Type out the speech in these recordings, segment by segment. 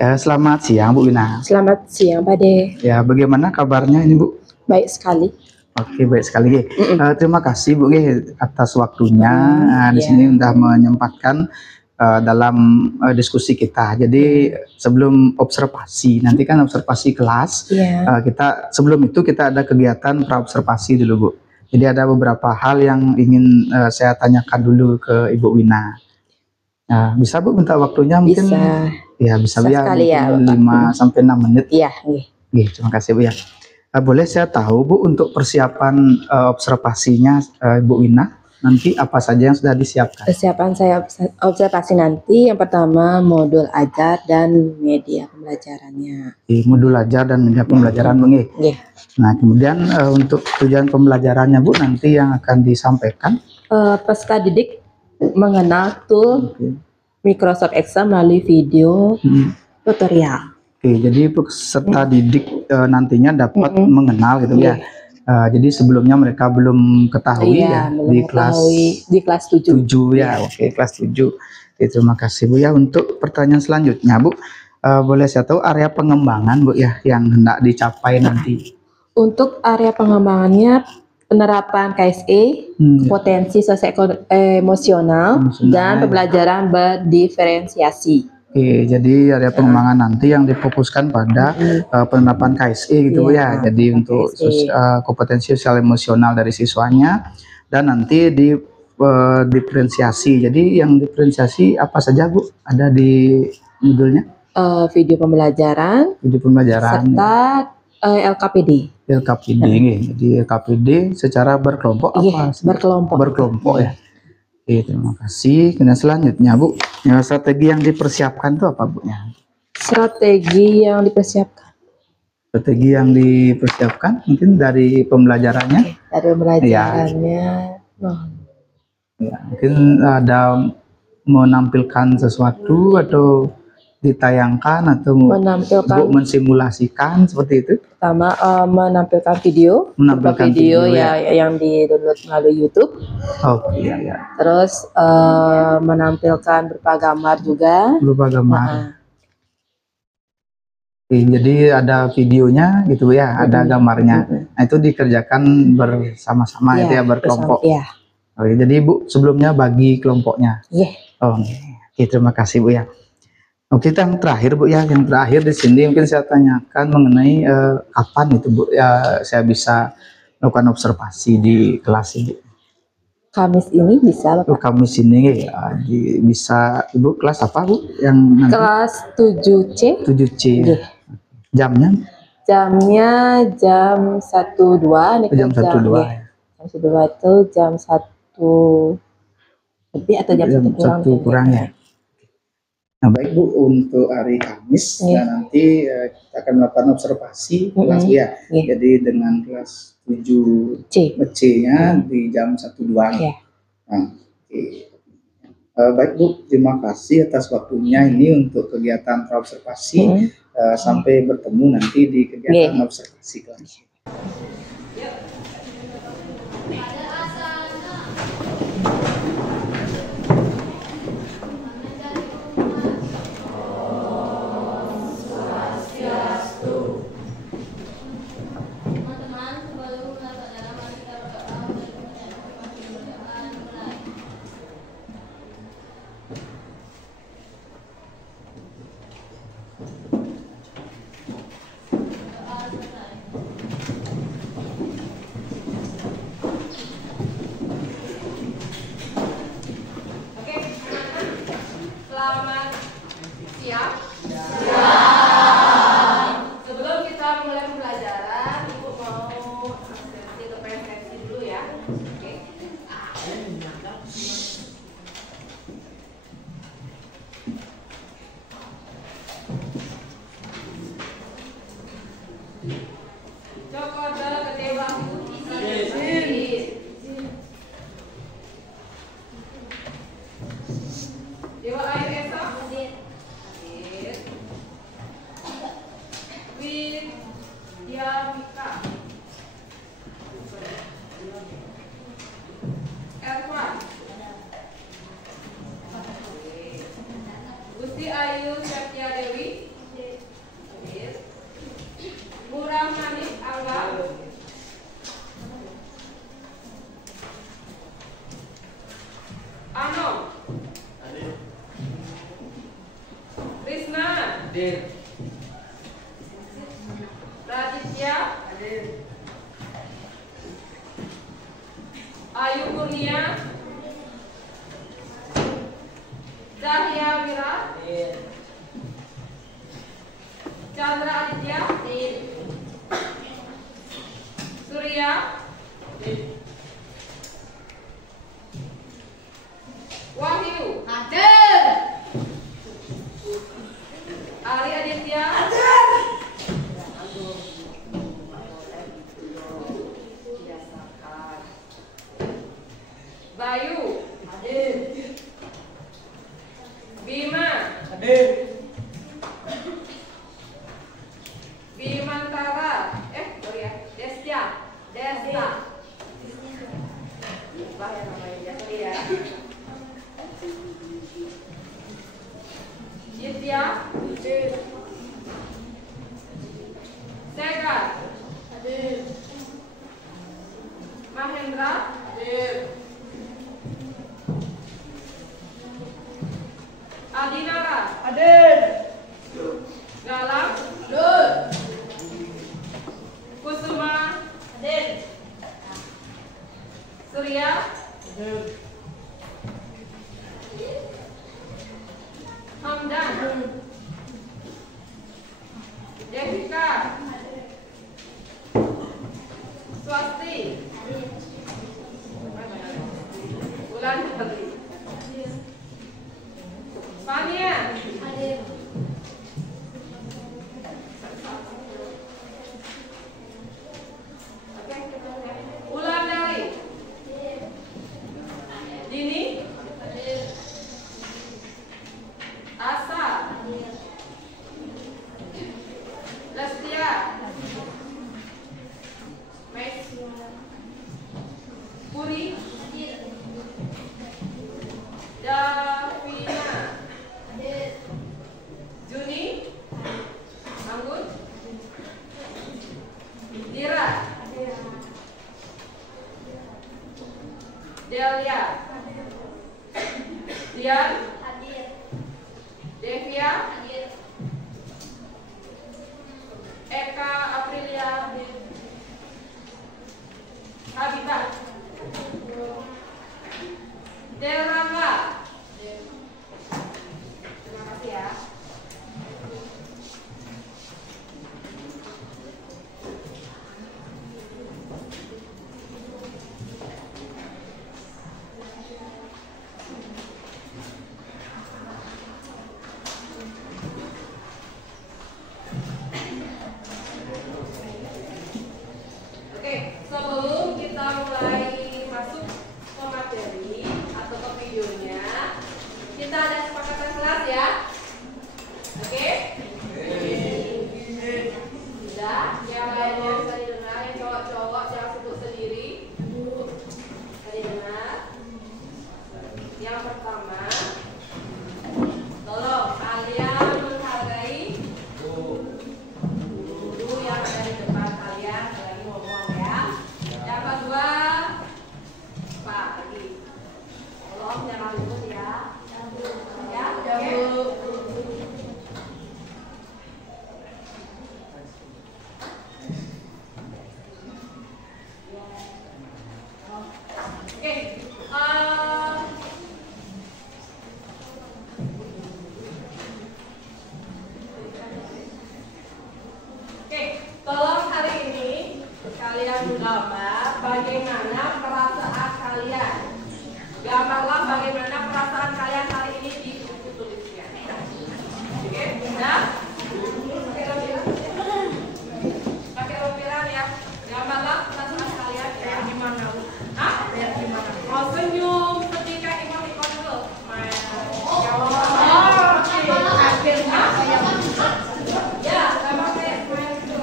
Selamat siang Bu Wina. Selamat siang Pak De. Ya, bagaimana kabarnya ini Bu? Baik sekali. Oke, baik sekali. Terima kasih Bu atas waktunya. Di Iya. sini sudah menyempatkan dalam diskusi kita. Jadi sebelum observasi, nanti kan observasi kelas. Iya. Sebelum itu kita ada kegiatan praobservasi dulu Bu. Jadi ada beberapa hal yang ingin saya tanyakan dulu ke Ibu Wina. Bisa Bu minta waktunya mungkin? Bisa. Ya, bisa Bisa sekali ya, Bapak. 5-6 menit. Iya. Terima kasih Bu ya. Boleh saya tahu Bu untuk persiapan observasinya Ibu Wina nanti apa saja yang sudah disiapkan? Persiapan saya observasi nanti yang pertama modul ajar dan media pembelajarannya. Modul ajar dan media pembelajaran Bu. Nah, kemudian untuk tujuan pembelajarannya Bu nanti yang akan disampaikan Peserta didik mengenal tool Microsoft Excel melalui video tutorial. Jadi peserta didik nantinya dapat mengenal gitu ya. Jadi sebelumnya mereka belum ketahui di kelas 7 ya. Oke, kelas 7. Terima kasih Bu ya. Untuk pertanyaan selanjutnya Bu, boleh saya tahu area pengembangan Bu ya yang hendak dicapai nanti? Untuk area pengembangannya penerapan KSE, potensi sosio-emosional, dan pembelajaran berdiferensiasi. Jadi area pengembangan nanti yang difokuskan pada penerapan KSE gitu ya. Jadi untuk kompetensi sosial emosional dari siswanya dan nanti di diferensiasi. Jadi yang diferensiasi apa saja Bu? Ada di modulnya? Video pembelajaran, serta LKPD. Jadi LKPD secara berkelompok apa? Berkelompok ya. Terima kasih. Kemudian selanjutnya Bu, strategi yang dipersiapkan itu apa Bu? Strategi yang dipersiapkan mungkin dari pembelajarannya. Mungkin ada menampilkan sesuatu atau ditayangkan atau mensimulasikan seperti itu. Pertama menampilkan video, yang di-download melalui YouTube. Terus menampilkan berupa gambar juga. Jadi ada videonya gitu ya, ada gambarnya. Nah, itu dikerjakan bersama-sama itu ya, berkelompok. Jadi Bu sebelumnya bagi kelompoknya. Terima kasih Bu ya. Oke, yang terakhir Bu ya, yang terakhir di sini mungkin saya tanyakan mengenai kapan itu Bu ya saya bisa melakukan observasi di kelas ini. Kamis ini bisa Bapak. Kamis ini ya, bisa Ibu kelas apa Bu? Yang nanti? Kelas 7C. 7C. Jamnya? Jamnya jam 1.2 nih. Jam 1.2. Jam 1.2 itu jam 1 lebih atau jam 1 kurang ya. Nah, baik Bu, untuk hari Kamis nanti kita akan melakukan observasi kelas Bu ya. Jadi dengan kelas 7C-nya di jam 1.2. Baik Bu, terima kasih atas waktunya ini untuk kegiatan praobservasi. Sampai bertemu nanti di kegiatan observasi kelas. Selamat siang. Sebelum kita mulai pembelajaran, Ibu mau nanti ke presentasi dulu ya. Joko dalam kedewa Dewa air Esa. Widya Erwan. Gusti Ayu Septia Dewi. Hadir. Raditya. Hadir. Ayu Kurnia. Zahia Wira. Hadir. Chandra Aditya. Hadir. Surya. Hadir. Wahyu. Hadir. Ari Aditya. Bayu. Hadir. Bima. Hadir. Bimantara. Sorry ya. Desya. Desta. Lupa ya namanya. Ya, sorry ya. Yitya. Hadir. Segar. Hadir. Mahendra. Hadir. Adinara. Hadir. Galang. Hadir. Kusuma. Hadir. Surya. Hadir. Hamdan. Devika. Swasti. Bulan Putri. Fania. Ulan dari. Dini. Asa. Lestia. Puri. Davina. Juni. Anggun. Dira. Delia. Dian. Devia. Eka Aprilia. Habita. Delranga. Terima kasih ya. Oke, sebelum kita mulai masuk ke materi atau ke videonya, kita ada kesepakatan kelas ya. Oke? Sudah, yang lainnya bisa didengar, yang cowok-cowok jangan sebut sendiri. Bisa didengar. Yang pertama, tolong kalian menghargai guru yang ada di depan kalian lagi ngomong ya. Yang kedua, Pak lagi. Tolong jangan ribut ya. Ya, oke. Oke, Oke, tolong hari ini kalian gambar bagaimana perasaan kalian. Gambarlah bagaimana perasaan kalian hari ini di buku tulisnya. Oke, sudah? Pakai lampiran ya. Gambarlah perasaan kalian ya. Gimana? Hah? Gimana? Mau senyum ketika ikut dulu. Ya, gambar kayak main dulu.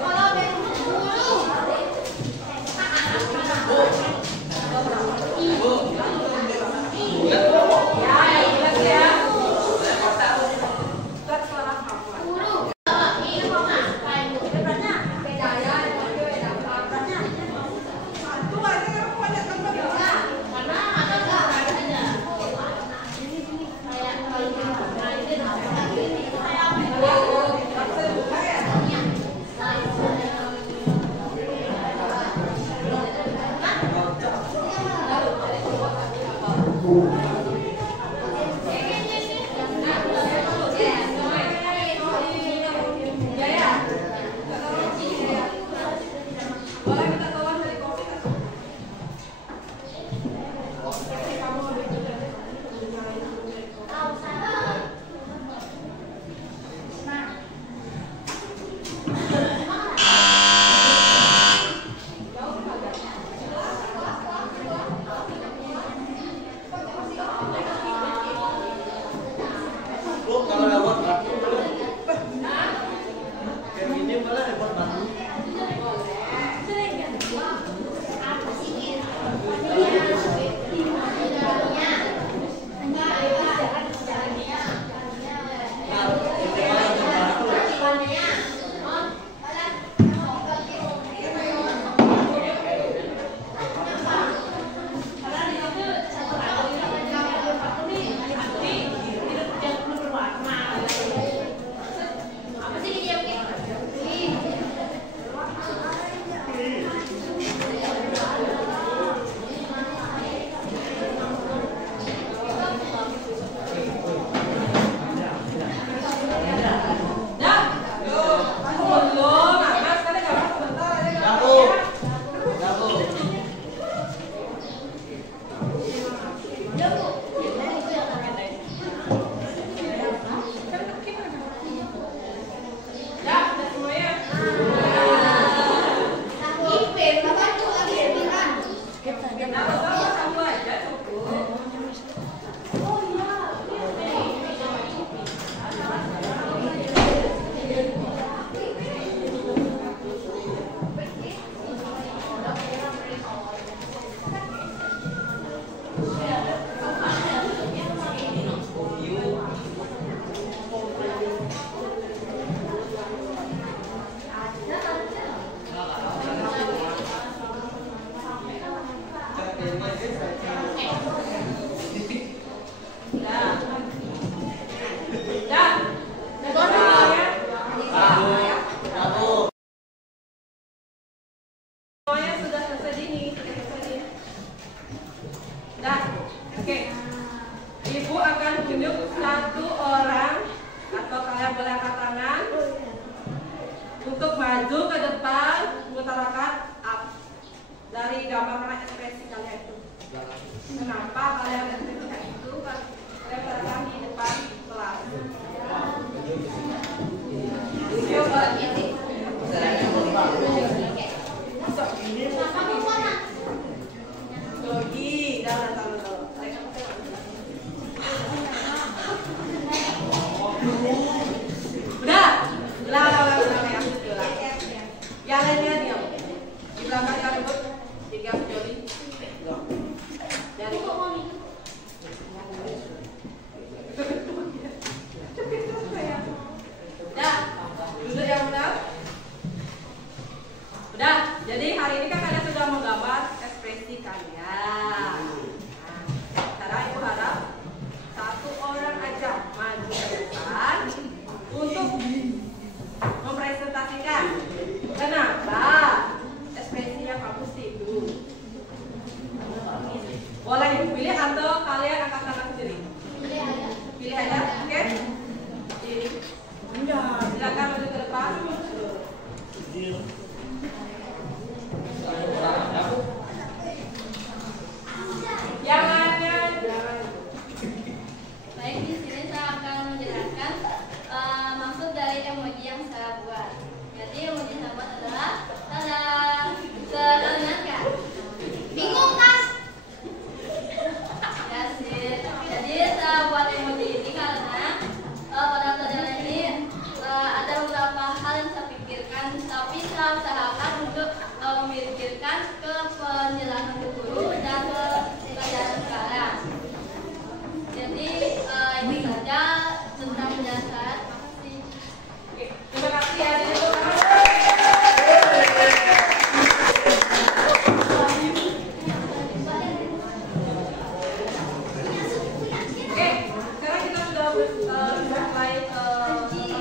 mulai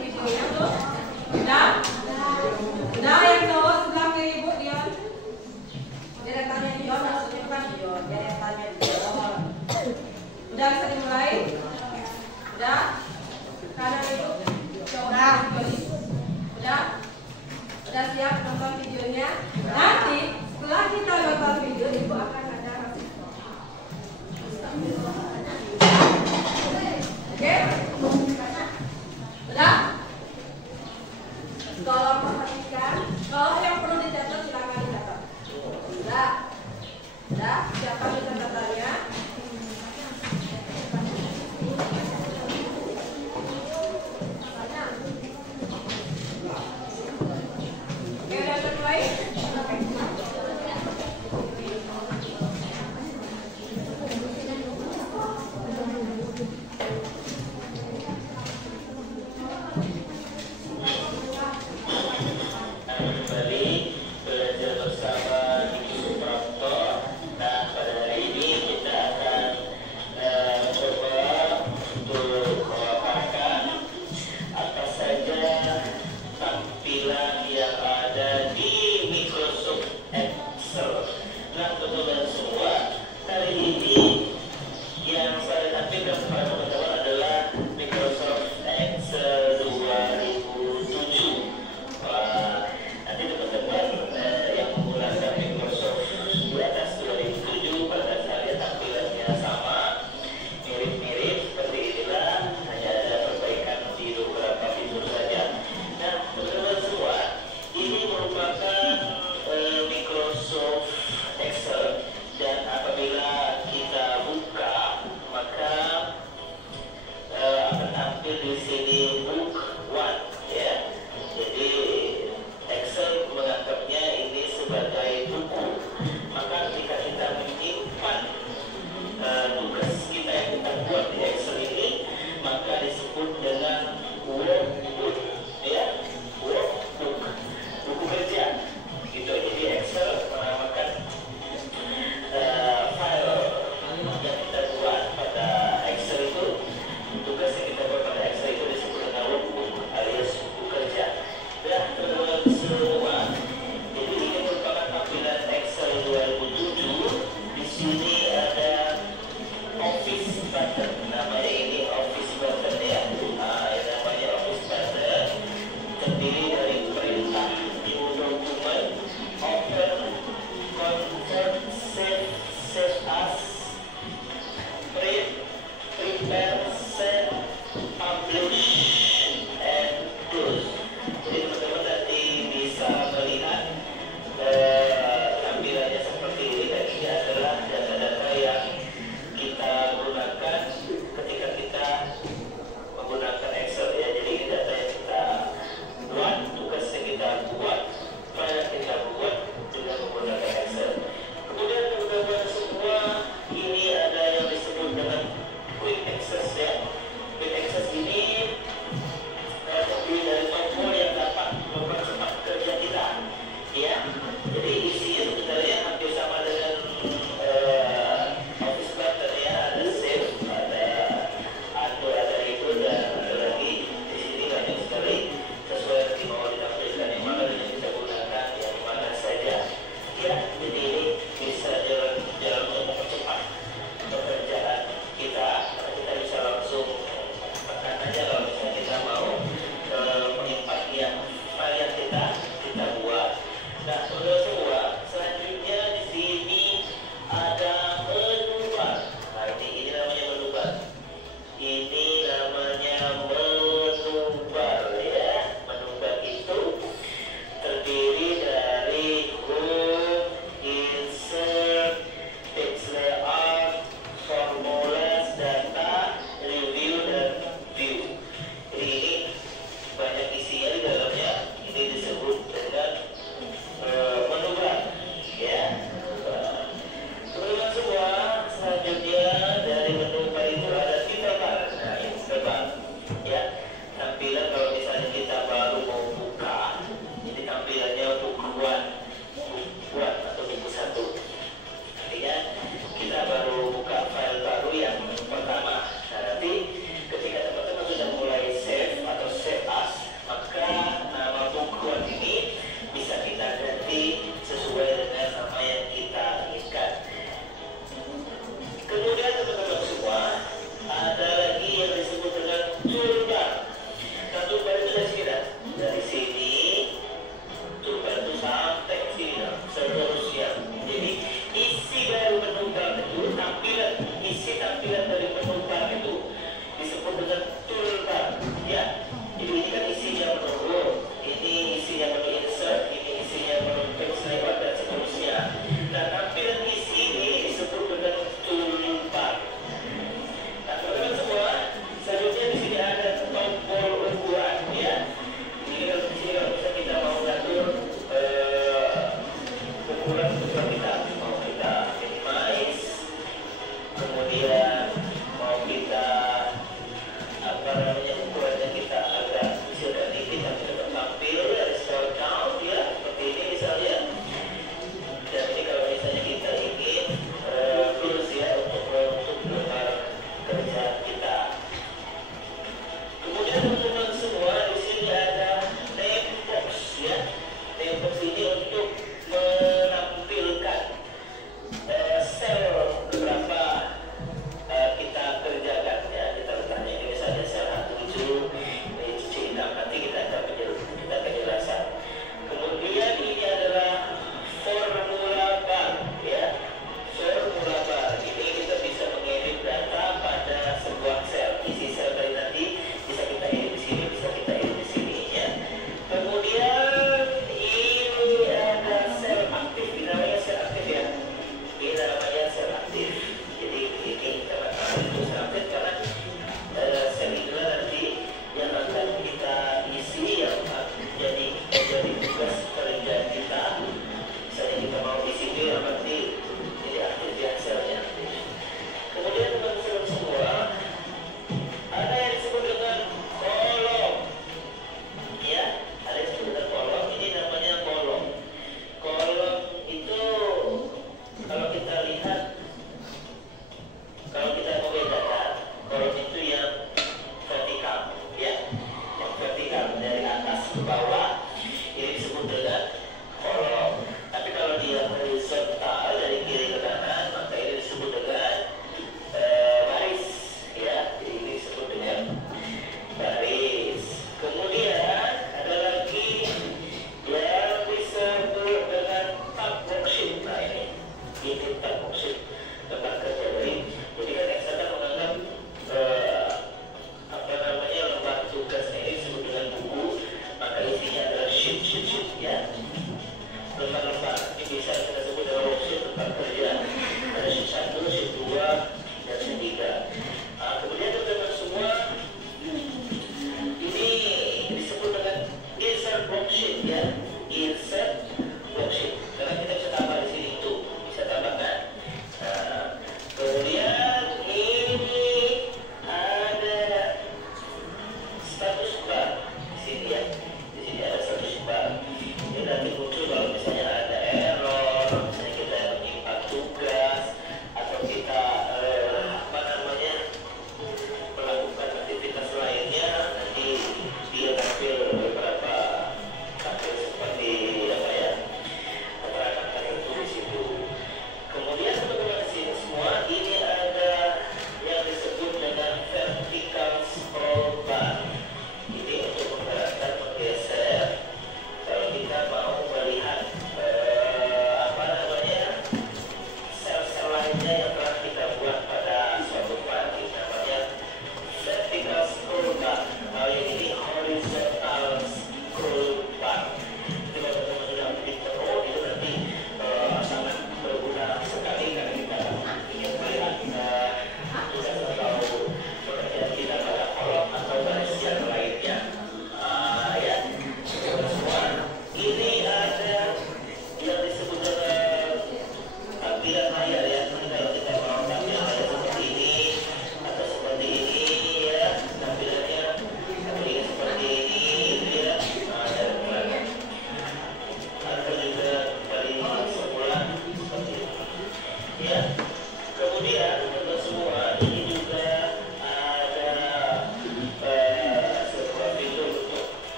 videonya tuh. Udah? Udah yang cowok sebelah kiri ibu dia. Deretannya dia maksudnya bukan dia, deretannya dia. Udah bisa dimulai? Udah? Kanan ibu. Udah. Udah? Udah siap nonton videonya? Nanti setelah kita nonton video ibu akan ada oke? Udah? Tolong perhatikan. Kalau yang perlu dicatat silakan dicatat. Udah? Udah? Siapkan catatannya. Oke, udah mulai? Kembali belajar bersama Diki Suprapto. Nah, pada hari ini kita akan coba untuk memaparkan apa saja tampilan yang ada di Microsoft Excel. Nah, teman-teman semua, hari ini yang saya tampilkan kepada teman-teman adalah Microsoft Excel 2007. Wah, nanti teman-teman yang menggunakan Microsoft di atas 2007 pada dasarnya tampilannya sama, mirip-mirip seperti inilah, hanya ada perbaikan di beberapa fitur saja. Nah, teman-teman semua, ini merupakan Microsoft Excel, dan apabila kita buka maka akan tampil di sini book one, ya. Jadi Excel menganggapnya ini sebagai buku. Maka ketika kita menyimpan tugas kita yang kita buat di Excel ini, maka disebut dengan workbook, ya, workbook, buku kerja. Gitu. Jadi Excel menamakan file yang kita buat pada Excel itu, tugas yang kita buat pada Excel itu disebut dengan workbook alias buku kerja. Nah, teman-teman semua, jadi ini merupakan tampilan Excel 2007. Di sini ada Office button, namanya ini Office button, ya. Ini namanya Office button.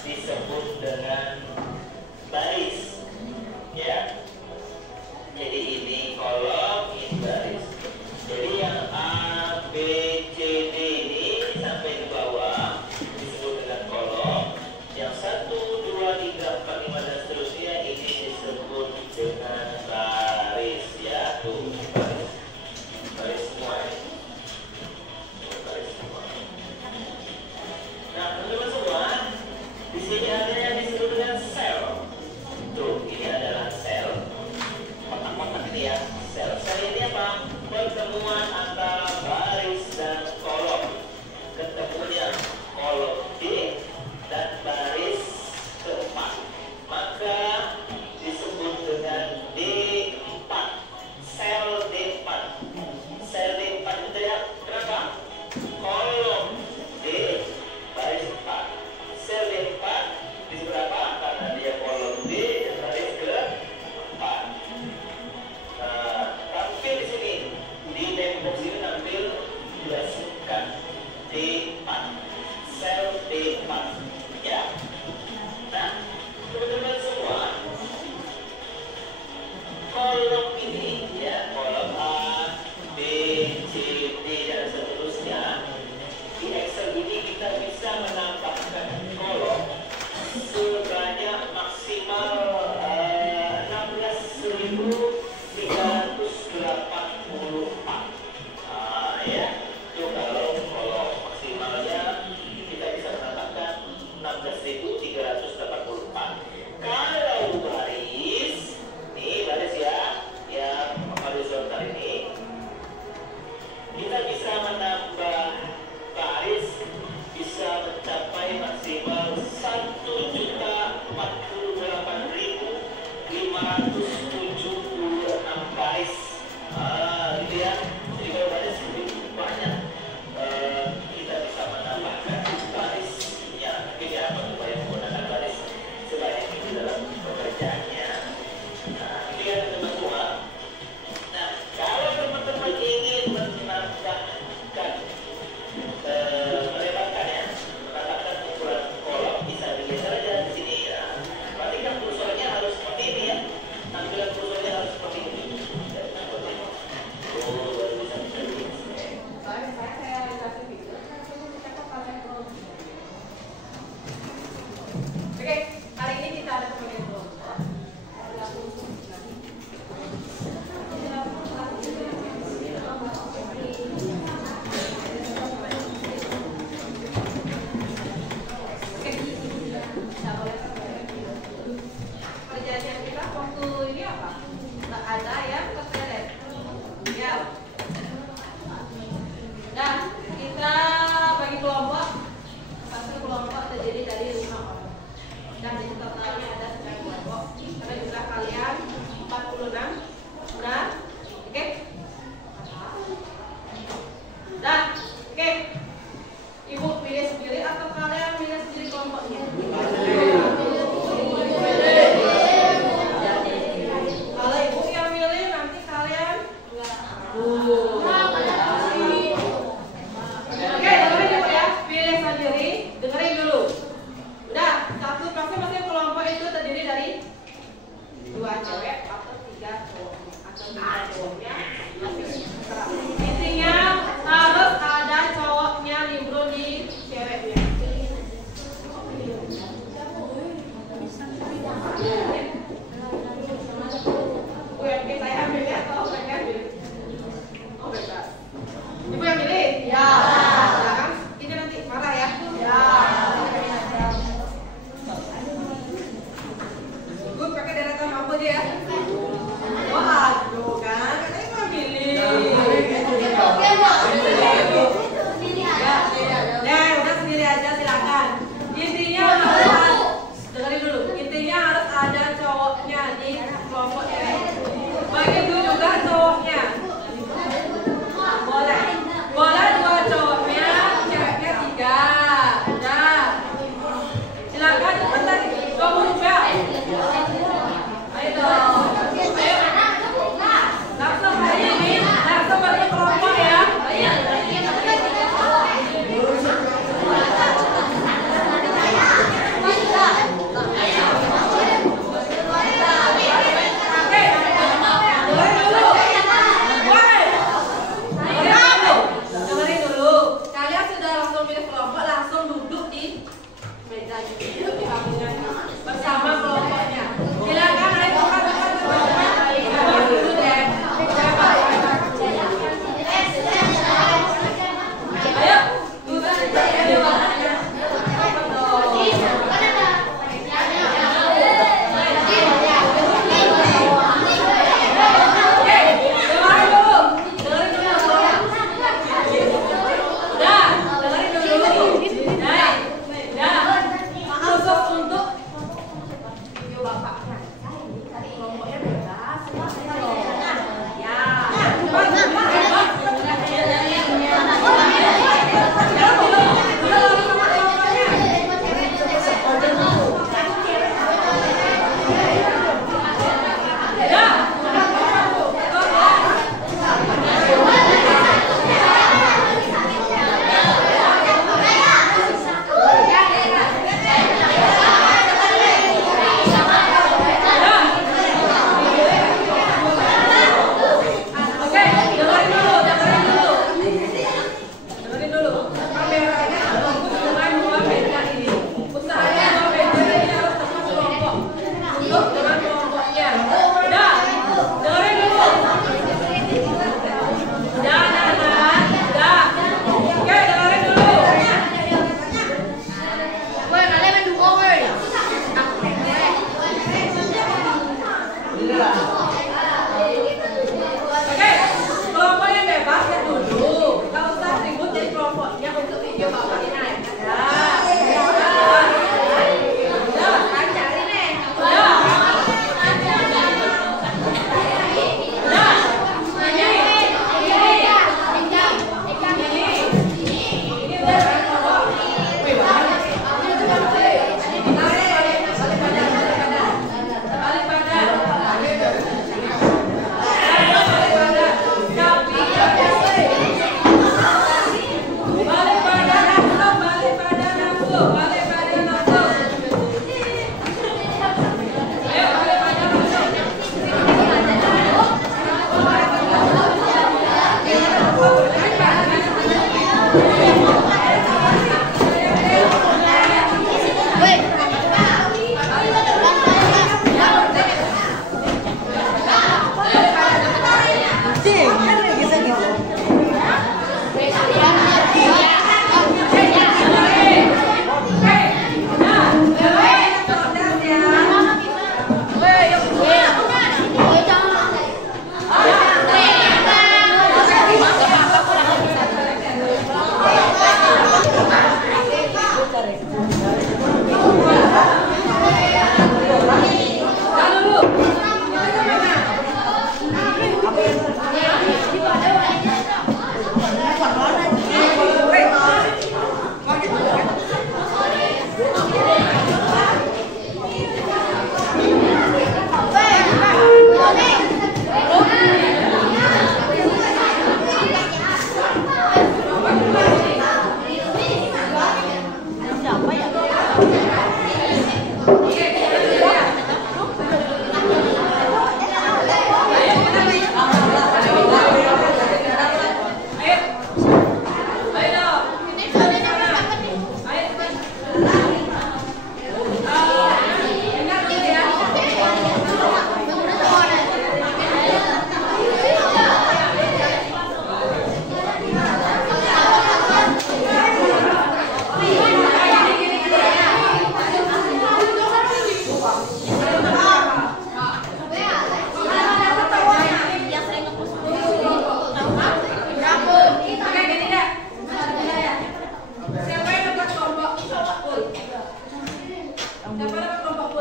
disebut dengan baris, ya. Jadi ini kolom, ini baris. Jadi yang A, B, C, D ini sampai di bawah disebut dengan kolom. Yang 1, 2, 3, 4, 5 dan seterusnya ini disebut dengan baris, ya. Tuh, baris. Baris semua ya. Baris semua. Nah, teman-teman semua, di sini ada yang disebut dengan sel. Tuh, ini adalah sel. Kotak-kotak ini ya, sel. Sel ini apa? Pertemuan antara baris dan kolom. Ketemunya kolom D dan baris keempat, maka disebut dengan D4. Sel D4. Sel D4 itu ya, kenapa? Kolom D, baris 4. Sel D4 disebut apa? Karena dia kolom D dan baris keempat. Tampil di sini di tembok sini tampil dilangsungkan D4, sel D4, ya. Nah, teman-teman semua, kolom ini ya, kolom A, B, C, D dan seterusnya. Di Excel ini kita bisa menambahkan kolom sebanyak maksimal 16.384. Ya, itu kalau kolom maksimalnya kita bisa menambahkan 16.384. Kalau baris, nih baris ya, yang horizontal ini, kita bisa menambah baris bisa mencapai maksimal 1.048.576 baris. Gitu ya. Jadi kalau baris lebih banyak, kita bisa menambahkan barisnya. Mungkin ya, supaya menggunakan baris sebanyak itu dalam pekerjaannya. Nah, ini ya teman-teman semua. Nah, kalau teman-teman ingin menambahkan melebarkan ya, menambahkan ukuran kolom, bisa dilihat saja di sini ya. Perhatikan kursornya harus seperti ini ya. Tampilan kursornya harus seperti ini. Dan seperti ini. Oh, baru bisa dilihat. Saya kasih video. Oke, kali ini kita ada sebagai kelompok. Perjanjian kita waktu ini apa? Nggak ada yang kepelet. Ya. Dan kita bagi kelompok, satu kelompok terdiri dari 5 orang. Dan di totalnya ada 9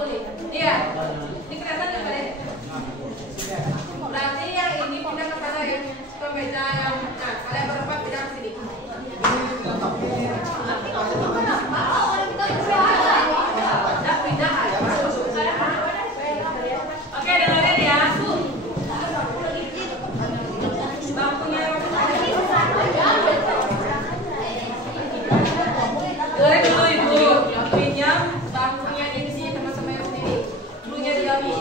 nih. Iya. Ini kelihatan nggak Pak? Berarti yang ini pindah ke sana ya. Ke meja yang nah, kalian berempat pindah ke sini. Oke, dengerin ya. Bangkunya dengerin dulu Ibu. Pinjam bangkunya di sini teman-teman yang sendiri. Dulunya diambil.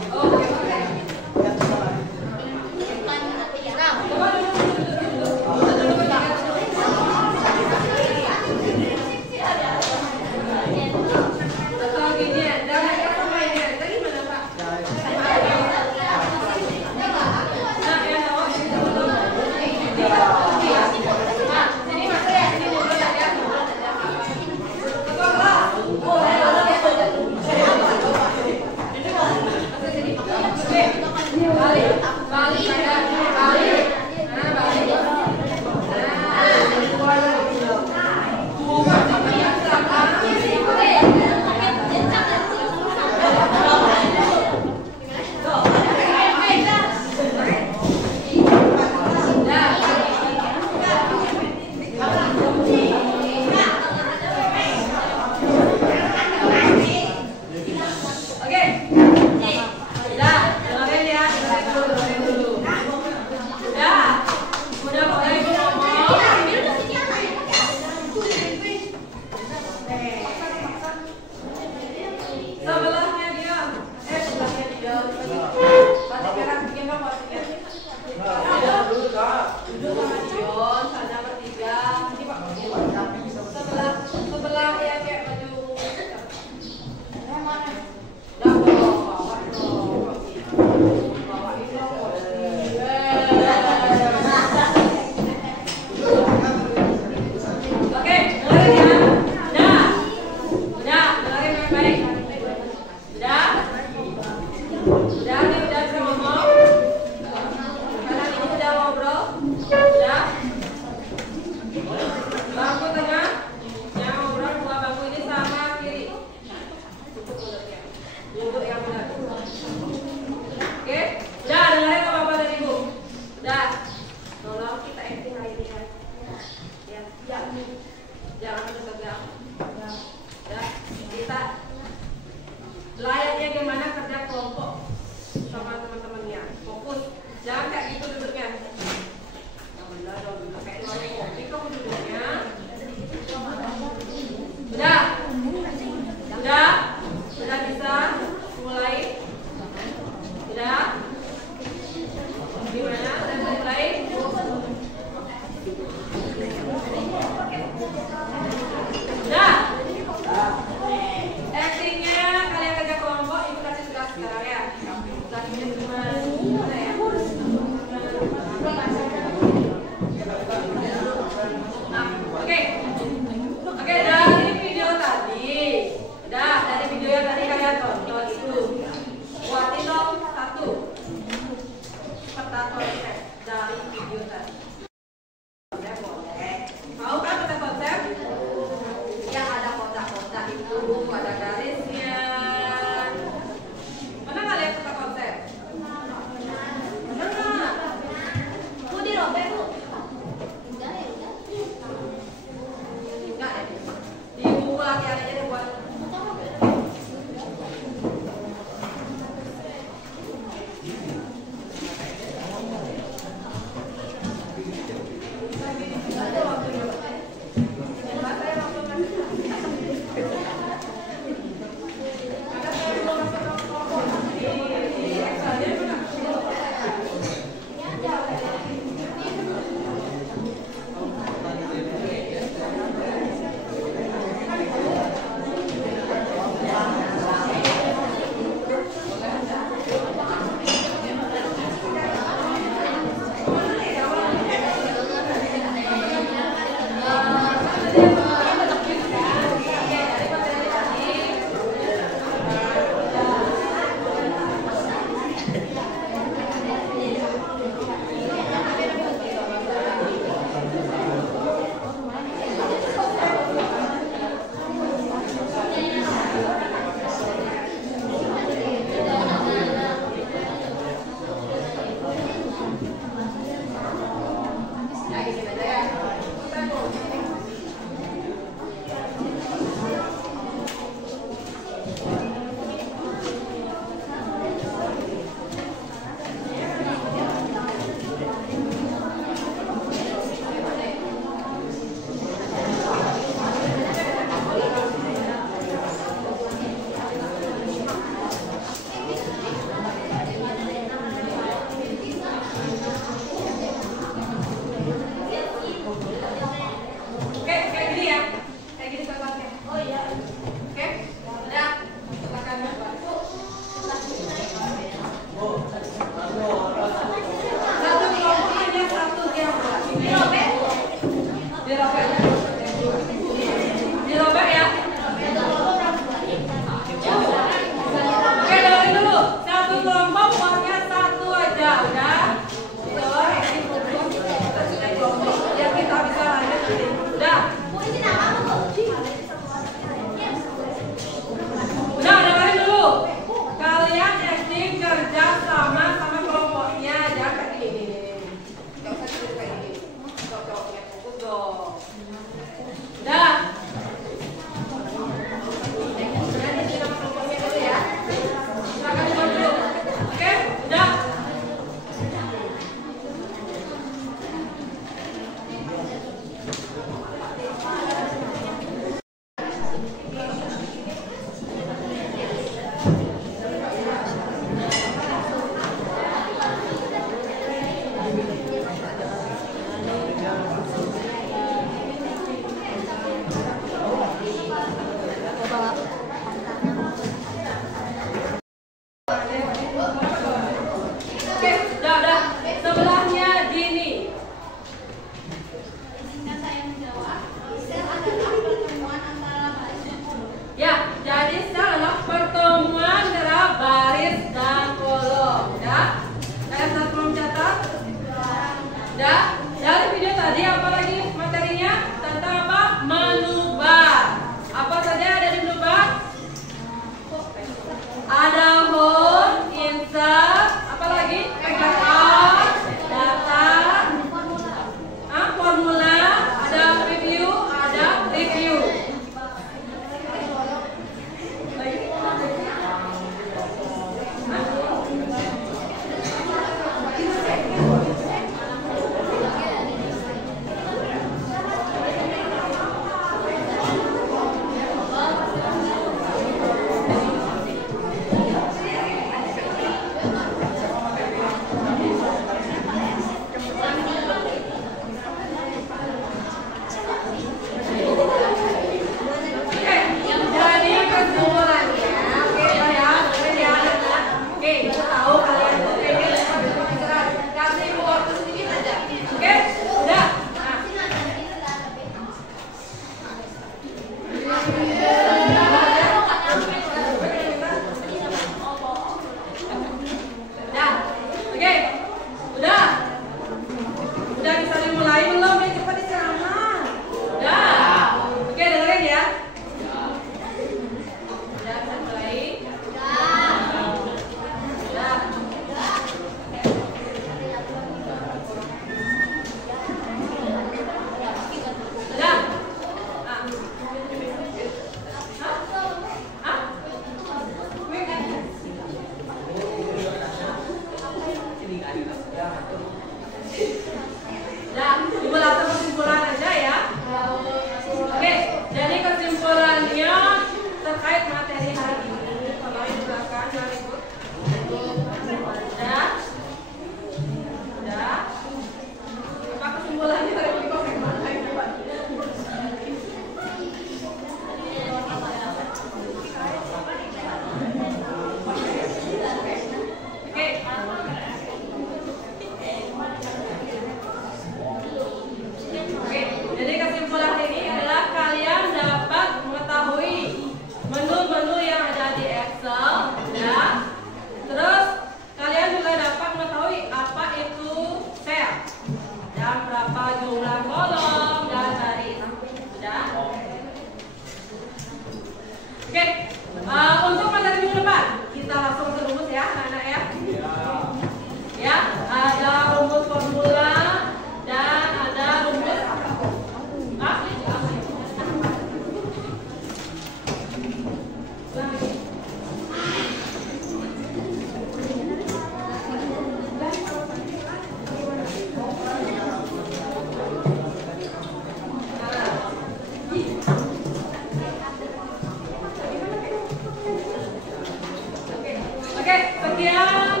Oke, sekian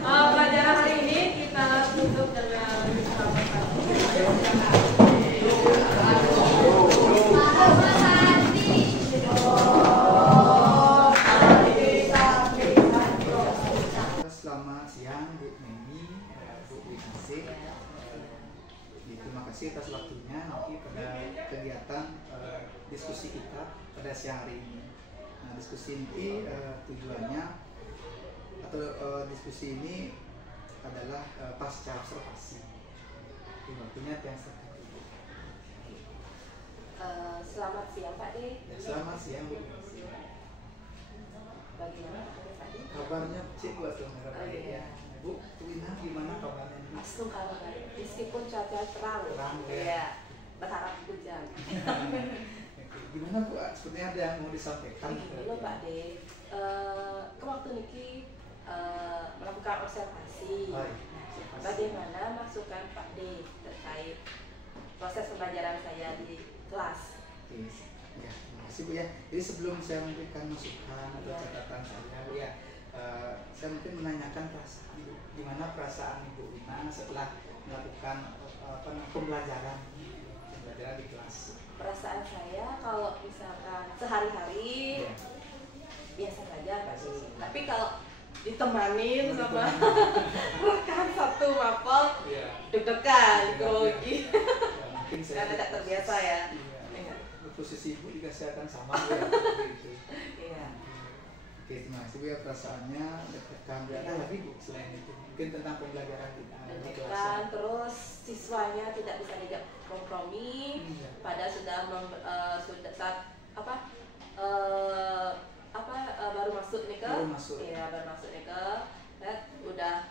pelajaran hari ini kita tutup dengan Selamat siang Bu Memi, Bu Winasih. Terima kasih atas waktunya nanti pada kegiatan diskusi kita pada siang hari ini. Nah, diskusi ini tujuannya atau diskusi ini adalah pasca observasi. Di waktunya yang terkait. Selamat siang Pak De. Ya, selamat siang Bu Winasih. Bagaimana Pak De? Kabarnya cik buat ya. Bu Wina gimana kabarnya? Masuk kalau meskipun cuaca terang, ya. berharap hujan. Gimana Bu? Sepertinya ada yang mau disampaikan. Halo Pak De, ke waktu niki melakukan observasi. Bagaimana masukan Pak De terkait proses pembelajaran saya di kelas? Ya, terima kasih Bu ya. Jadi sebelum saya memberikan masukan atau catatan saya Bu ya, saya mungkin menanyakan perasaan Bu. Gimana perasaan Ibu Wina setelah melakukan pembelajaran di kelas? Perasaan saya kalau misalkan sehari-hari biasa saja Pak De. Tapi kalau ditemanin sama rekan satu mapel, deg-degan, grogi. Mungkin saya Karena tidak terbiasa ya. Posisi Ibu juga saya akan sama Bu ya. Iya. Oke, terima kasih Bu ya, perasaannya deg-degan. Ada lagi Bu selain itu? Mungkin tentang pembelajaran di kelas. Deg-degan, terus siswanya tidak bisa diajak kompromi, pada sudah baru masuk nih ke, iya baru masuk nih ke, udah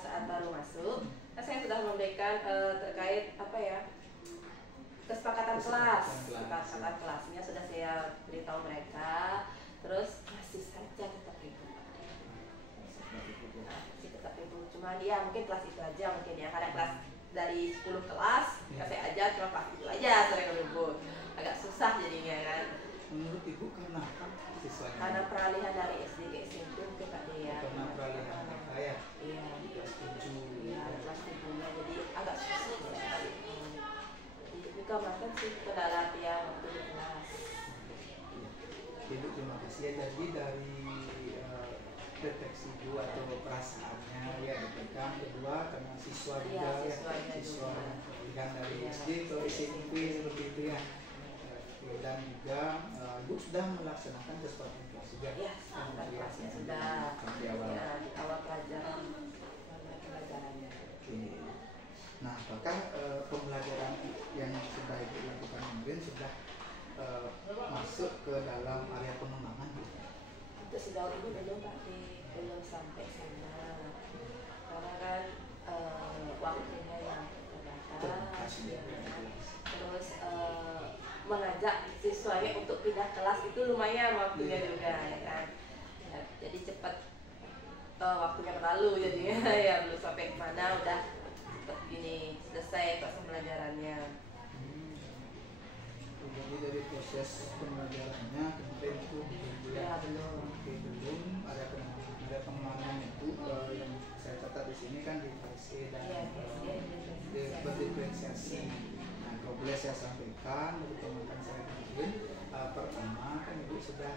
saat baru masuk, saya sudah memberikan terkait kesepakatan kelasnya sudah saya beritahu mereka, terus masih saja tetap ribut. Tetap ribut, cuman ya mungkin kelas itu aja mungkin ya, karena kelas dari 10 kelas saya aja cuma kelas itu aja sering ribut, agak susah jadinya kan. Menurut Ibu kenapa siswanya? Karena peralihan dari SD ke SMP mungkin Pak De ya. Karena peralihan kata ya. Iya. Kelas 7. Iya, kelas 7-nya jadi agak susah ya. Jadi dikarenakan sih kendala yang waktu di kelas. Ibu terima kasih ya. Jadi dari deteksi Ibu atau perasaannya ya ditekan, kedua karena siswa juga ya, siswa peralihan dari SD ke SMP seperti itu ya. Dan juga Ibu sudah melaksanakan sesuatu kelas juga. Ya, kelasnya sudah di awal. Ya, di awal pelajarannya. Oke. Nah, apakah pembelajaran yang sudah Ibu lakukan kemarin sudah masuk ke dalam area pengembangan? Untuk sejauh ini belum Pak De, belum sampai sana. Karena kan waktunya yang terbatas. Terus mengajak siswanya untuk pindah kelas itu lumayan waktunya juga ya kan. Ya, jadi cepat waktunya berlalu jadinya ya belum sampai mana udah cepet gini selesai proses pembelajarannya. Jadi dari proses pembelajarannya kemarin itu belum ada pengembangan itu yang saya catat di sini kan di KSE dan berdiferensiasi. Nah, kalau boleh saya sampaikan dari pengamatan saya kemarin, pertama kan Ibu sudah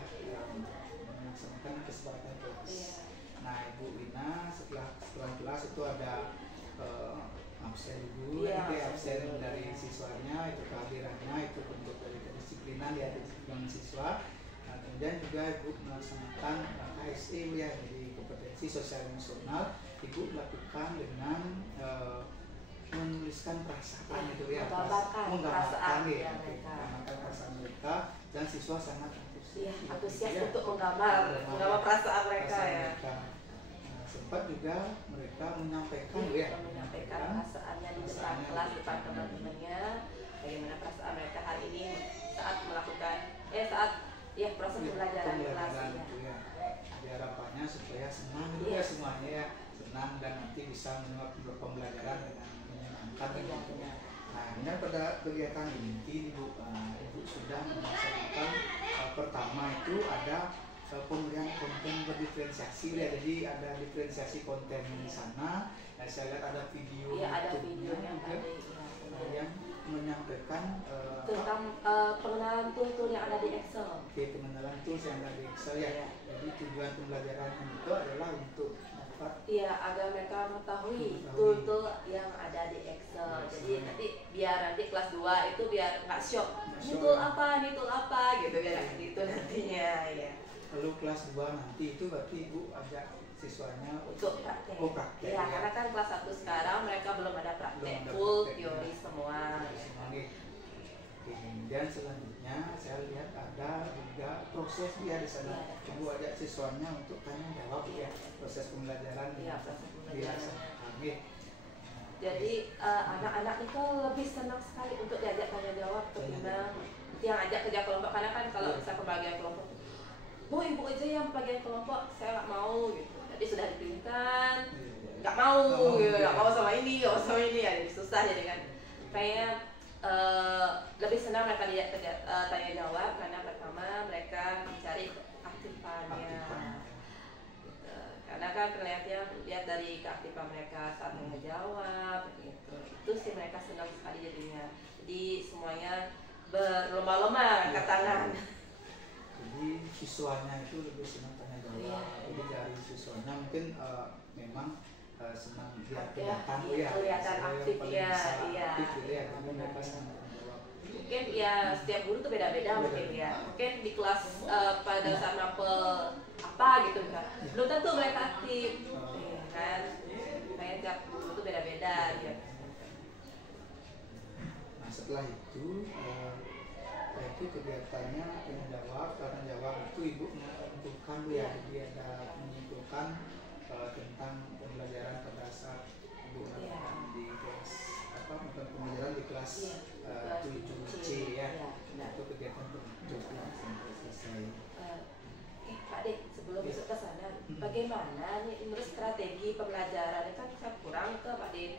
melaksanakan kesepakatan kelas. Nah, Ibu Wina setelah kelas itu ada absen dulu, absen dari siswanya, itu kehadirannya, itu bentuk dari kedisiplinan ya, kedisiplinan siswa. Nah, kemudian juga Ibu melaksanakan KSE ya, jadi kompetensi sosial emosional. Ibu lakukan dengan menuliskan perasaan itu ya, menggambarkan perasaan mereka, dan siswa sangat antusias untuk menggambar perasaan mereka ya. Sempat juga mereka menyampaikan perasaannya di depan kelas, depan teman-temannya, bagaimana perasaan mereka hari ini saat melakukan proses pembelajaran di kelas ya. Harapannya supaya senang juga semuanya ya, senang dan nanti bisa menyimak pembelajaran dengan menyenangkan. Nah, ini pada kegiatan inti Ibu sudah melaksanakan pertama itu ada pemberian konten berdiferensiasi ya, jadi ada diferensiasi konten di sana. Nah, saya lihat ada video ada YouTube-nya videonya juga yang menyampaikan tentang pengenalan tool-tool yang ada di Excel. Oke, pengenalan tools yang ada di Excel ya. Jadi tujuan pembelajaran itu adalah untuk dapat agar mereka mengetahui tool-tool yang ada di Excel. Jadi nanti biar nanti kelas 2 itu biar nggak shock. Ini tool apa gitu biar gitu nantinya ya. Lalu kelas 2 nanti itu berarti Ibu ajak siswanya untuk praktek. Praktek. Ya, karena kan kelas 1 sekarang mereka belum ada praktek, full teori semua. Kemudian selanjutnya saya lihat ada juga proses dia di sana. Ibu ajak siswanya untuk tanya jawab ya, proses pembelajaran. Proses pembelajaran. Jadi anak-anak itu lebih senang sekali untuk diajak tanya jawab ketimbang yang ajak kerja kelompok, karena kan kalau bisa pembagian kelompok, Bu, ibu aja yang bagian kelompok, saya nggak mau gitu. Jadi sudah dipilihkan, nggak mau sama ini, nggak mau sama ini, ya jadi susah jadi kan. Kayaknya lebih senang mereka diajak tanya jawab karena pertama mereka mencari keaktifannya. Gitu. Karena kan terlihatnya lihat dari keaktifan mereka saat menjawab gitu. Itu sih mereka senang sekali jadinya. Jadi semuanya berlomba-lomba angkat tangan. Jadi siswanya itu lebih senang tanya jawab. Jadi dari siswanya mungkin memang senang kelihatan aktif ya. Aktif gitu ya, karena mereka senang tanya jawab. Mungkin ya setiap guru tuh beda-beda mungkin ya. Mungkin di kelas pada saat mapel apa gitu kan, belum tentu mereka aktif, kan? Kayak tiap guru tuh beda-beda ya. Nah setelah itu kegiatannya tanya jawab, karena jawab itu Ibu menyimpulkan ya, jadi ada menyimpulkan tentang pembelajaran pada saat Ibu lakukan di kelas pembelajaran di kelas 7C ya. Itu kegiatan berjalan sampai selesai. Pak Dek, sebelum masuk ke sana, bagaimana nih menurut strategi pembelajaran? Kan saya kurang ke Pak Dek.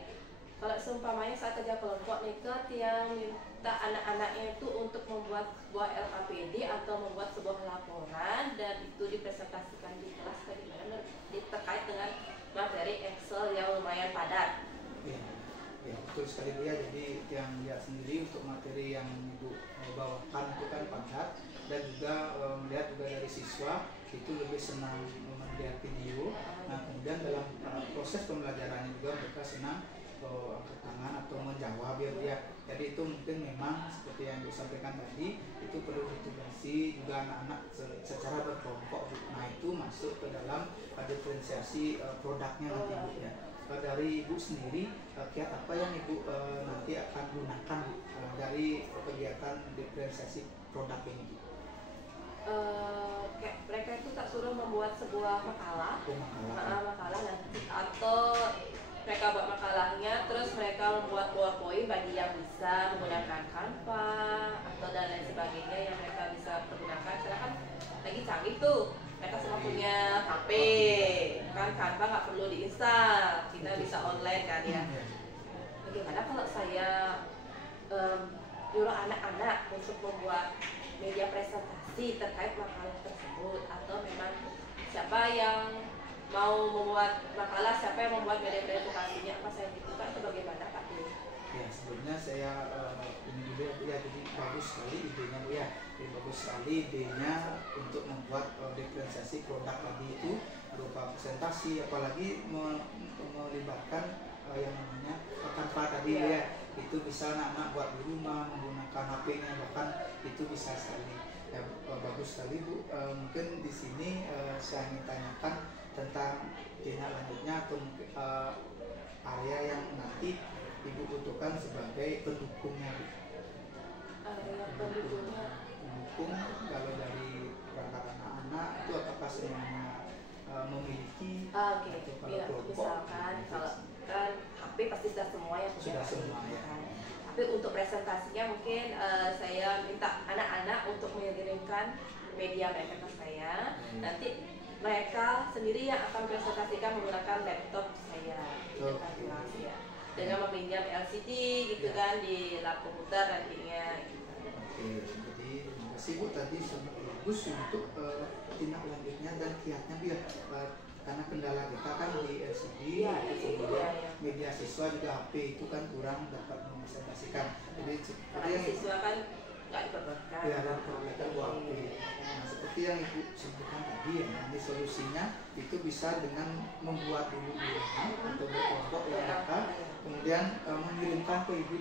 Kalau seumpamanya saat kerja kelompok nih yang minta anak-anaknya itu untuk membuat sebuah LKPD atau membuat sebuah laporan dan itu dipresentasikan di kelas, bagaimana terkait dengan materi Excel yang lumayan padat? Ya betul sekali Bu ya. Jadi yang lihat sendiri untuk materi yang Ibu bawakan itu kan padat, dan juga melihat juga dari siswa itu lebih senang melihat video. Nah kemudian dalam proses pembelajarannya juga mereka senang angkat tangan atau menjawab ya. Jadi itu mungkin memang seperti yang disampaikan tadi, itu perlu ditugasi juga anak-anak secara berkelompok. Nah itu masuk ke dalam diferensiasi produknya nanti Bu ya. Dari Ibu sendiri, kiat apa yang Ibu nanti akan gunakan dari kegiatan diferensiasi produk ini? Kayak mereka itu tak suruh membuat sebuah makalah nanti, atau mereka buat makalahnya, terus mereka membuat PowerPoint bagi yang bisa menggunakan Canva atau dan lain sebagainya yang mereka bisa pergunakan. Karena kan lagi canggih tuh, mereka semua punya HP, kan Canva nggak perlu diinstal, kita bisa online kan ya. Bagaimana kalau saya nyuruh anak-anak untuk membuat media presentasi terkait makalah tersebut, atau memang siapa yang mau membuat makalah, siapa yang membuat media presentasinya, apa saya butuhkan atau bagaimana Pak? Ya sebelumnya saya ini dulu ya, jadi bagus sekali idenya Bu ya. Jadi bagus sekali idenya untuk membuat diferensiasi produk tadi itu berupa presentasi, apalagi melibatkan yang namanya Canva tadi ya. Itu bisa anak-anak buat di rumah menggunakan HP-nya, bahkan itu bisa sekali. Ya bagus sekali Bu. Mungkin di sini saya ingin tanyakan tentang tindak lanjutnya atau area yang nanti Ibu butuhkan sebagai pendukungnya. Pendukung kalau dari perangkat anak-anak itu apakah semuanya memiliki atau kalau kelompok? Misalkan kalau kan HP pasti sudah semua ya punya. Sudah semua ya. Tapi untuk presentasinya mungkin saya minta anak-anak untuk mengirimkan media mereka ke saya. Nanti mereka sendiri yang akan presentasikan menggunakan laptop saya, dengan meminjam LCD gitu kan di lab komputer nantinya. Oke, jadi kasih Bu tadi sangat bagus untuk tindak lanjutnya dan kiatnya biar karena kendala kita kan di LCD, kemudian media siswa juga HP itu kan kurang dapat mempresentasikan. Jadi karena siswa kan nggak diperbolehkan. Ya, diperbolehkan buat HP. Nah, seperti yang Ibu sebutkan tadi ya, nanti solusinya itu bisa dengan membuat dulu di rumah atau berkelompok ya mereka, kemudian mengirimkan ke Ibu.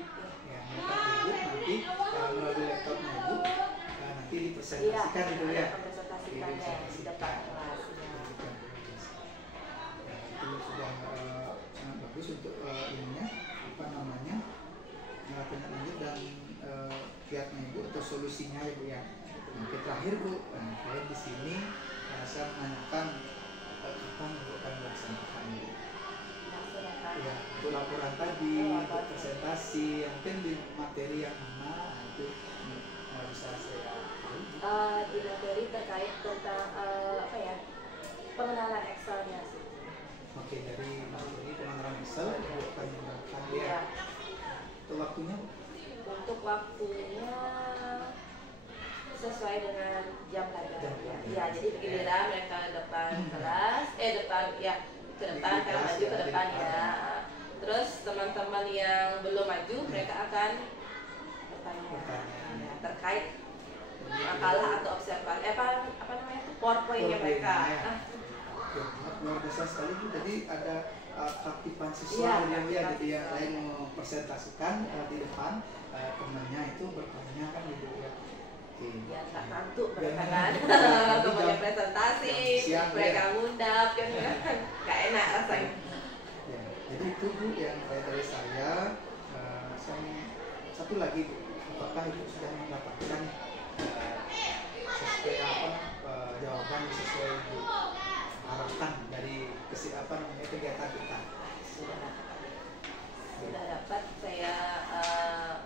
Ya, mengirimkan ke Ibu nanti melalui laptopnya Ibu, nanti dipresentasikan gitu ya. Presentasikannya di depan kelas. Itu sudah sangat bagus untuk ininya apa namanya tindak lanjut dan kiatnya Ibu atau solusinya ya Bu ya. Oke, terakhir Bu, saya di sini saya menanyakan kapan Ibu akan melaksanakan Bu? Ya, untuk laporan tadi, untuk presentasi, mungkin di materi yang mana itu bisa saya tahu. Di materi terkait tentang apa ya, pengenalan Excelnya sih. Oke, dari materi pengenalan Excel Ibu akan menggunakan ya. Untuk waktunya Bu? Untuk waktunya sesuai dengan jam pelajaran. Ya, jadi giliran mereka depan kelas, depan ya ke depan, kalau maju ke depan ya. Terus teman-teman yang belum maju mereka akan bertanya terkait makalah atau observasi apa namanya PowerPoint-nya mereka. Luar biasa sekali Bu. Jadi ada aktifan siswa ya, gitu ya, lain mempresentasikan di depan temannya itu bertanya kan gitu ya. Ya tak ngantuk mereka kan, kemudian presentasi, mereka ngundap kan nggak enak rasanya. Ya, jadi itu Bu yang dari saya. Satu lagi Bu, apakah Ibu sudah mendapatkan sesuai jawaban sesuai Ibu harapkan dari kegiatan kita? Sudah dapat saya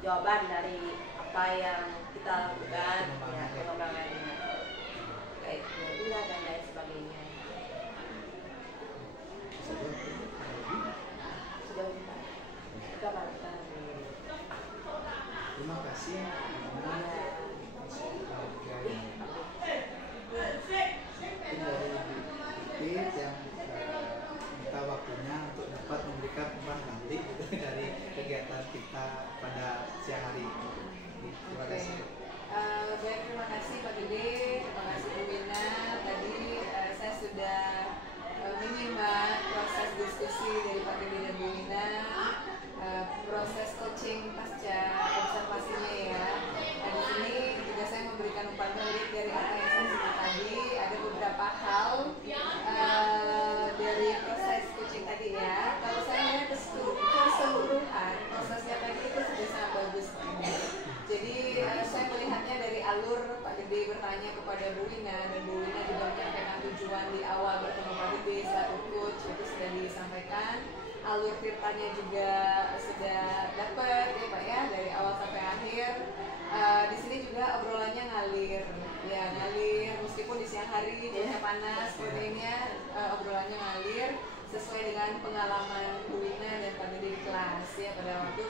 jawaban dari apa yang kita lakukan, ya, pengembangannya, kayak media dan lain sebagainya. Sudah mantap. Terima kasih. Yang minta waktunya untuk dapat memberikan umpan balik gitu, dari kegiatan kita pada siang hari ini. Terima kasih. Baik, terima kasih Pak Gede, terima kasih Bu Wina. Tadi saya sudah menyimak proses diskusi dari Pak Gede dan Bu Wina, proses coaching pasca observasinya ya. Nah, di sini juga saya memberikan umpan balik dari apa yang saya sebut tadi. Ada beberapa hal dari proses coaching tadi ya. Kalau saya lihat keseluruhan prosesnya tadi itu sudah sangat bagus. Jadi saya melihatnya dari alur Pak Gede bertanya kepada Bu Wina dan Bu Wina juga menyampaikan tujuan di awal bertemu Pak Gede selaku coach, itu sudah disampaikan. Alur ceritanya juga sudah dapat ya Pak ya, dari awal sampai akhir. Di sini juga obrolannya ngalir meskipun di siang hari cuaca panas sepertinya, obrolannya ngalir sesuai dengan pengalaman Bu Wina dan Pak Gede di kelas ya pada waktu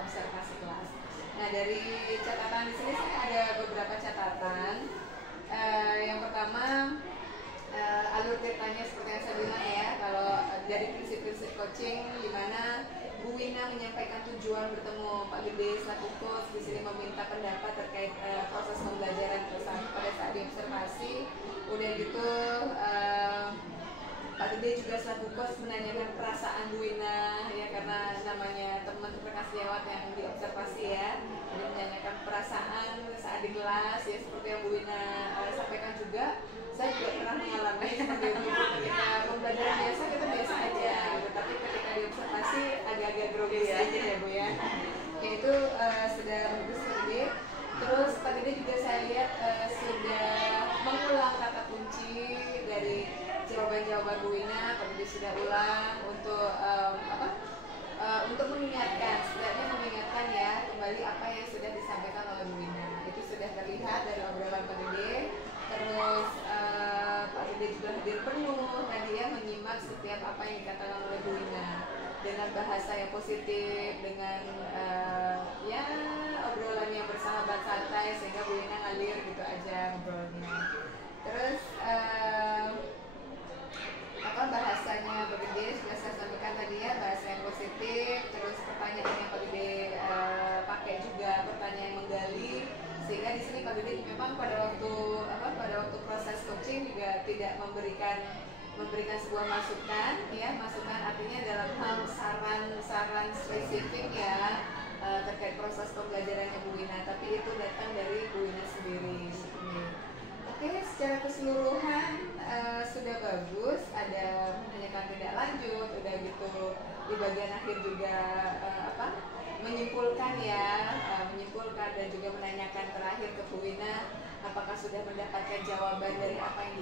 observasi kelas. Nah, dari catatan di sini saya ada beberapa catatan. Yang pertama, alur ceritanya seperti yang saya bilang ya, kalau dari prinsip-prinsip coaching di mana Bu Wina menyampaikan tujuan bertemu Pak Gede selaku coach, di sini meminta pendapat terkait proses pembelajaran pada saat diobservasi. Kemudian gitu Pak Gede juga selaku coach menanyakan perasaan Bu Wina ya, karena namanya teman rekan sejawat yang diobservasi ya. Jadi menanyakan perasaan saat di kelas ya, seperti yang Bu Wina sampaikan juga. Saya juga pernah mengalami seperti itu. Ketika pembelajaran biasa kita biasa aja gitu, tapi ketika diobservasi agak-agak grogi aja ya Bu ya. Yaitu sudah bagus Pak Gede. Terus Pak Gede juga saya lihat sudah mengulang kata kunci dari jawaban-jawaban Bu Wina. Pak Gede sudah ulang untuk untuk mengingatkan, setidaknya mengingatkan ya kembali apa yang sudah disampaikan oleh Bu Wina. Itu sudah terlihat dari obrolan Pak Gede. Terus Pak Gede juga hadir penuh tadi ya, menyimak setiap apa yang dikatakan oleh Bu Wina dengan bahasa yang positif, dengan ya obrolan yang bersahabat santai sehingga Bu Wina ngalir gitu aja ngobrolnya. Terus bahasanya Pak Gede sudah saya sampaikan tadi ya, bahasa yang positif. Terus pertanyaan yang Pak Gede pakai juga pertanyaan yang menggali, sehingga di sini Pak Gede memang pada waktu proses coaching juga tidak memberikan sebuah masukan ya, masukan artinya dalam hal saran spesifik ya terkait proses pembelajarannya Bu Wina, tapi itu datang dari Bu Wina sendiri. Oke, secara keseluruhan sudah bagus, ada menanyakan tidak lanjut, udah gitu di bagian akhir juga menyimpulkan dan juga menanyakan terakhir ke Bu Wina apakah sudah mendapatkan jawaban dari apa yang